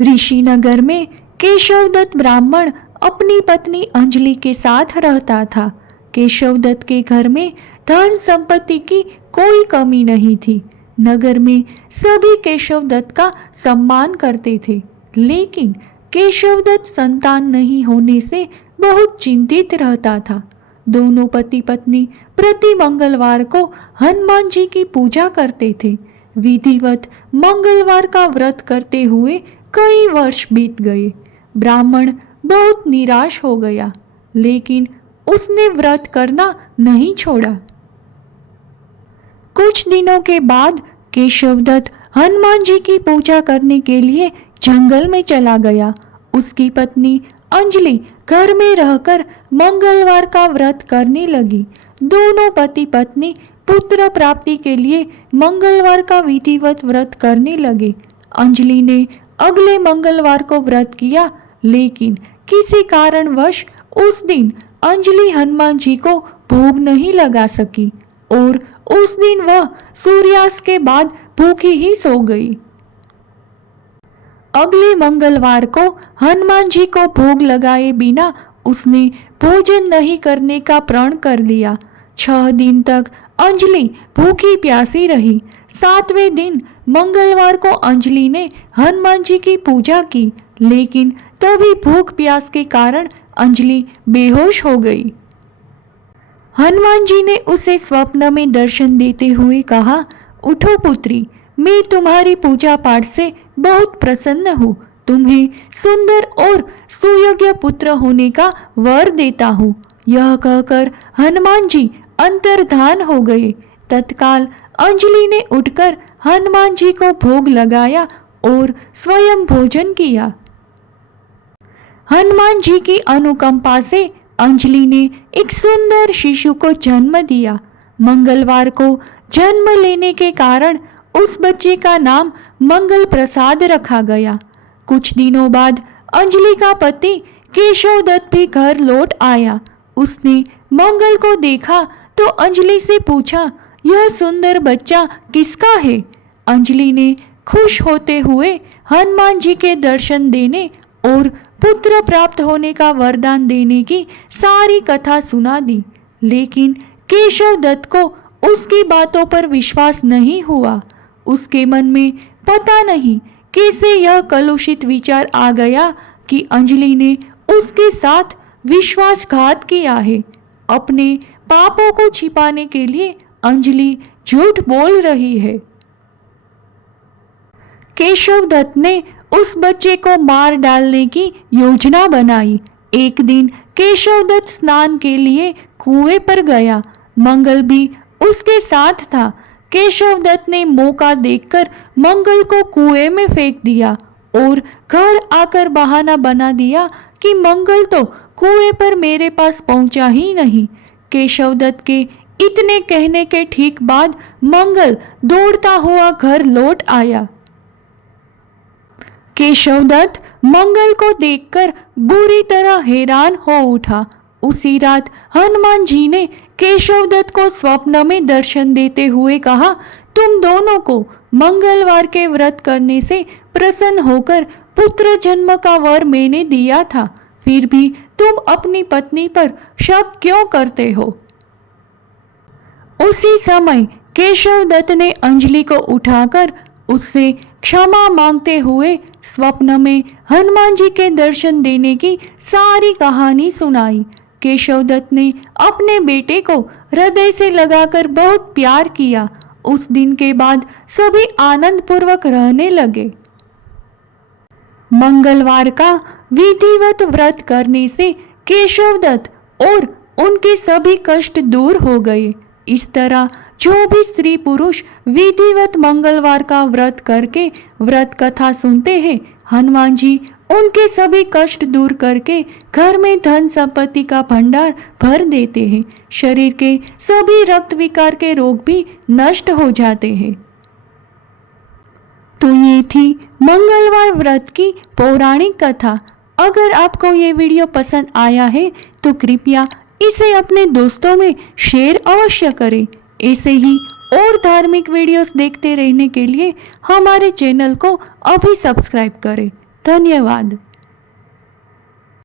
ऋषिनगर में केशवदत्त ब्राह्मण अपनी पत्नी अंजलि के साथ रहता था। केशवदत्त के घर में धन संपत्ति की कोई कमी नहीं थी। नगर में सभी केशवदत्त का सम्मान करते थे, लेकिन केशवदत्त संतान नहीं होने से बहुत चिंतित रहता था। दोनों पति पत्नी प्रति मंगलवार को हनुमान जी की पूजा करते थे। विधिवत मंगलवार का व्रत करते हुए कई वर्ष बीत गए। ब्राह्मण बहुत निराश हो गया, लेकिन उसने व्रत करना नहीं छोड़ा। कुछ दिनों के बाद केशवदत्त हनुमान जी की पूजा करने के लिए जंगल में चला गया। उसकी पत्नी अंजलि घर में रहकर मंगलवार का व्रत करने लगी। दोनों पति पत्नी पुत्र प्राप्ति के लिए मंगलवार का विधिवत व्रत करने लगे। अंजलि ने अगले मंगलवार को व्रत किया, लेकिन किसी कारणवश उस दिन अंजलि हनुमान जी को भोग नहीं लगा सकी और उस दिन वह सूर्यास्त के बाद भूखी ही सो गई। अगले मंगलवार को हनुमान जी को भोग लगाए बिना उसने भोजन नहीं करने का प्रण कर लिया। 6 दिन तक अंजलि भूखी प्यासी रही। 7वें दिन मंगलवार को अंजलि ने हनुमान जी की पूजा की, लेकिन तभी भूख प्यास के कारण अंजलि बेहोश हो गई। हनुमान जी ने उसे स्वप्न में दर्शन देते हुए कहा, उठो पुत्री, मैं तुम्हारी पूजा पाठ से बहुत प्रसन्न हूँ। तुम्हें सुंदर और सुयोग्य पुत्र होने का वर देता हूँ। यह कहकर हनुमान जी अंतर्धान हो गए। तत्काल अंजलि ने उठकर हनुमान जी को भोग लगाया और स्वयं भोजन किया। हनुमान जी की अनुकंपा से अंजलि ने एक सुंदर शिशु को जन्म दिया। मंगलवार को जन्म लेने के कारण उस बच्चे का नाम मंगल प्रसाद रखा गया। कुछ दिनों बाद अंजलि का पति केशवदत्त भी घर लौट आया। उसने मंगल को देखा तो अंजलि से पूछा, यह सुंदर बच्चा किसका है? अंजलि ने खुश होते हुए हनुमान जी के दर्शन देने और पुत्र प्राप्त होने का वरदान देने की सारी कथा सुना दी, लेकिन केशवदत्त को उसकी बातों पर विश्वास नहीं हुआ। उसके मन में पता नहीं कैसे यह कलुषित विचार आ गया कि अंजलि ने उसके साथ विश्वासघात किया है। अपने पापों को छिपाने के लिए अंजलि झूठ बोल रही है। केशवदत्त ने उस बच्चे को मार डालने की योजना बनाई। एक दिन केशवदत्त स्नान के लिए कुएं पर गया। मंगल भी उसके साथ था। केशवदत्त ने मौका देखकर मंगल को कुएं में फेंक दिया और घर आकर बहाना बना दिया कि मंगल तो कुएं पर मेरे पास पहुंचा ही नहीं। केशवदत्त के इतने कहने के ठीक बाद मंगल दौड़ता हुआ घर लौट आया। केशवदत्त मंगल को देखकर बुरी तरह हैरान हो उठा। उसी रात हनुमान जी ने केशवदत्त को स्वप्न में दर्शन देते हुए कहा, तुम दोनों को मंगलवार के व्रत करने से प्रसन्न होकर पुत्र जन्म का वर मैंने दिया था, फिर भी तुम अपनी पत्नी पर शक क्यों करते हो? उसी समय केशवदत्त ने अंजलि को उठाकर उससे क्षमा मांगते हुए स्वप्न में हनुमान जी के दर्शन देने की सारी कहानी सुनाई। केशवदत्त ने अपने बेटे को हृदय से लगाकर बहुत प्यार किया। उस दिन के बाद सभी आनंद पूर्वक रहने लगे। मंगलवार का विधिवत व्रत करने से केशवदत्त और उनके सभी कष्ट दूर हो गए। इस तरह जो भी स्त्री पुरुष विधिवत मंगलवार का व्रत करके व्रत कथा सुनते हैं, हनुमान जी उनके सभी कष्ट दूर करके घर में धन संपत्ति का भंडार भर देते हैं। शरीर के सभी रक्त विकार के रोग भी नष्ट हो जाते हैं। तो ये थी मंगलवार व्रत की पौराणिक कथा। अगर आपको ये वीडियो पसंद आया है तो कृपया इसे अपने दोस्तों में शेयर अवश्य करें। ऐसे ही और धार्मिक वीडियोस देखते रहने के लिए हमारे चैनल को अभी सब्सक्राइब करें। धन्यवाद।